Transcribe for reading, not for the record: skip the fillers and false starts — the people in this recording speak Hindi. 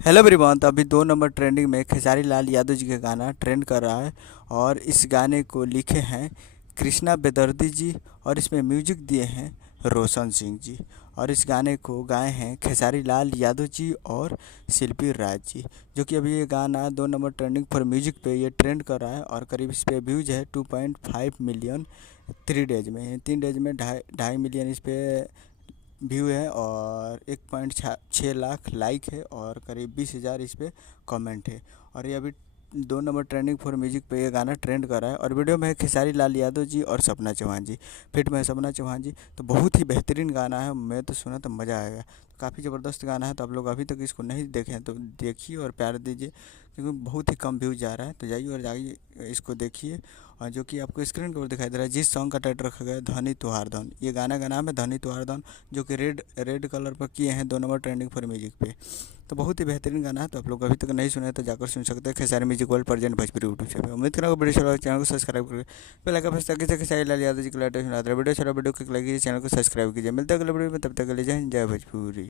Hello everyone. तो अभी 2 नंबर ट्रेंडिंग में खेसारी लाल यादव जी का गाना ट्रेंड कर रहा है। और इस गाने को लिखे हैं कृष्णा बेदर्दी जी और इसमें म्यूजिक दिए हैं रोशन सिंह जी। और इस गाने को गाए हैं खेसारी लाल यादव जी और शिल्पी राज जी। जो कि अभी ये गाना 2 नंबर ट्रेंडिंग फॉर म्यूजिक पे ये ट्रेंड कर रहा है और करीब इस पे व्यूज है 2.5 मिलियन 3 डेज में। 3 डेज में ढाई ढाई मिलियन इस पे व्यू है और 1.6 लाख लाइक है और करीब 20,000 इस पे कमेंट है। और ये अभी 2 नंबर ट्रेंडिंग फॉर म्यूजिक पे ये गाना ट्रेंड कर रहा है। और वीडियो में है खेसारी लाल यादव जी और सपना चौहान जी, फिट में है सपना चौहान जी। तो बहुत ही बेहतरीन गाना है, मैं तो सुना तो मज़ा आएगा। काफ़ी ज़बरदस्त गाना है। तो आप लोग अभी तक इसको नहीं देखे हैं तो देखिए और प्यार दीजिए, क्योंकि बहुत ही कम व्यूज जा रहा है। तो जाइए और जाइए इसको देखिए। और जो कि आपको स्क्रीन के ऊपर दिखाई दे रहा है, जिस सॉन्ग का टाइटल रखा गया है धनी तुहार धन, ये गाना का नाम है धनी तुहार धन। जो कि रेड रेड कलर पर किए हैं 2 नंबर ट्रेंडिंग फॉर म्यूजिक पे। तो बहुत ही बेहतरीन गाना है। तो आप लोग अभी तक नहीं सुने तो जाकर सुन सकते हैं Khesari music world present Bhojpuri YouTube channel. उम्मीद करूँगा वीडियो चलो, चैनल को सब्सक्राइब करके बेल आइकन प्रेस करके खेसारी लाल यादव जी को लेटेस्ट सुनाते हैं। वीडियो चलो, वीडियो क्लिक कीजिए, चैनल को सब्सक्राइब कीजिए। मिलते हैं अगले वीडियो में, तब तक के लिए जय हिंद, जय भोजपुरी।